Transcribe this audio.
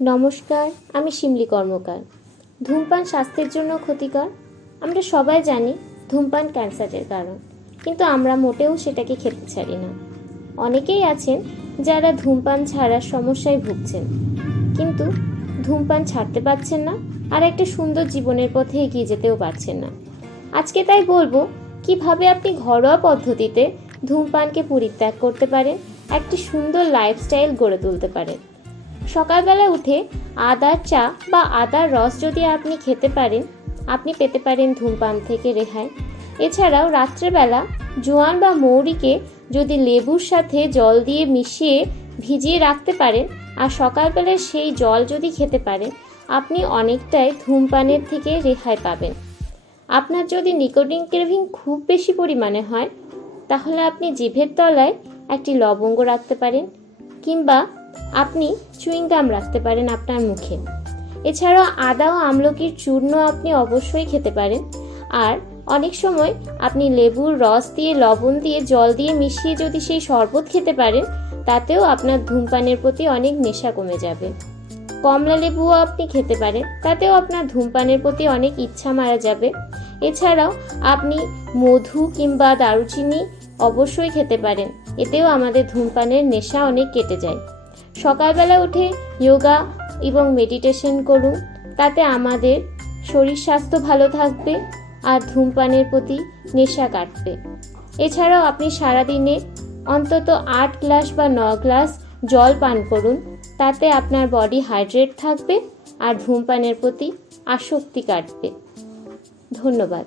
নমস্কার, আমি শিমলি কর্মকার। ধূমপান স্বাস্থ্যের জন্য ক্ষতিকর। আমরা সবাই জানি ধূমপান ক্যান্সারের কারণ, কিন্তু আমরা মোটেও সেটাকে খেতে ছাড়ি না। অনেকেই আছেন যারা ধূমপান ছাড়ার সমস্যায় ভুগছেন, কিন্তু ধূমপান ছাড়তে পারছেন না, আর একটা সুন্দর জীবনের পথে এগিয়ে যেতেও পারছেন না। আজকে তাই বলবো কিভাবে আপনি ঘরোয়া পদ্ধতিতে ধূমপানকে পরিত্যাগ করতে পারেন, একটি সুন্দর লাইফস্টাইল গড়ে তুলতে পারেন। সকালবেলা উঠে আদার চা বা আদার রস যদি আপনি খেতে পারেন, আপনি পেতে পারেন ধূমপান থেকে রেহাই। এছাড়াও রাত্রেবেলা জোয়ান বা মৌরিকে যদি লেবুর সাথে জল দিয়ে মিশিয়ে ভিজিয়ে রাখতে পারেন, আর সকালবেলায় সেই জল যদি খেতে পারেন, আপনি অনেকটাই ধূমপানের থেকে রেহাই পাবেন। আপনার যদি নিকোটিন ক্রেভিং খুব বেশি পরিমাণে হয়, তাহলে আপনি জিভের তলায় একটি লবঙ্গ রাখতে পারেন, কিংবা আপনি চুইংগাম রাখতে পারেন আপনার মুখে। এছাড়াও আদা ও আমলকির চূর্ণ আপনি অবশ্যই খেতে পারেন। আর অনেক সময় আপনি লেবুর রস দিয়ে, লবণ দিয়ে, জল দিয়ে মিশিয়ে যদি সেই শরবত খেতে পারেন, তাতেও আপনার ধূমপানের প্রতি অনেক নেশা কমে যাবে। কমলা লেবুও আপনি খেতে পারেন, তাতেও আপনার ধূমপানের প্রতি অনেক ইচ্ছা মারা যাবে। এছাড়াও আপনি মধু কিংবা দারুচিনি অবশ্যই খেতে পারেন, এতেও আমাদের ধূমপানের নেশা অনেক কেটে যায়। সকালবেলা উঠে যোগা এবং মেডিটেশন করুন, তাতে আমাদের শরীর স্বাস্থ্য ভালো থাকবে আর ধূমপানের প্রতি নেশা কাটবে। এছাড়াও আপনি সারাদিনে অন্তত 8 গ্লাস বা 9 গ্লাস জল পান করুন, তাতে আপনার বডি হাইড্রেট থাকবে আর ধূমপানের প্রতি আসক্তি কাটবে। ধন্যবাদ।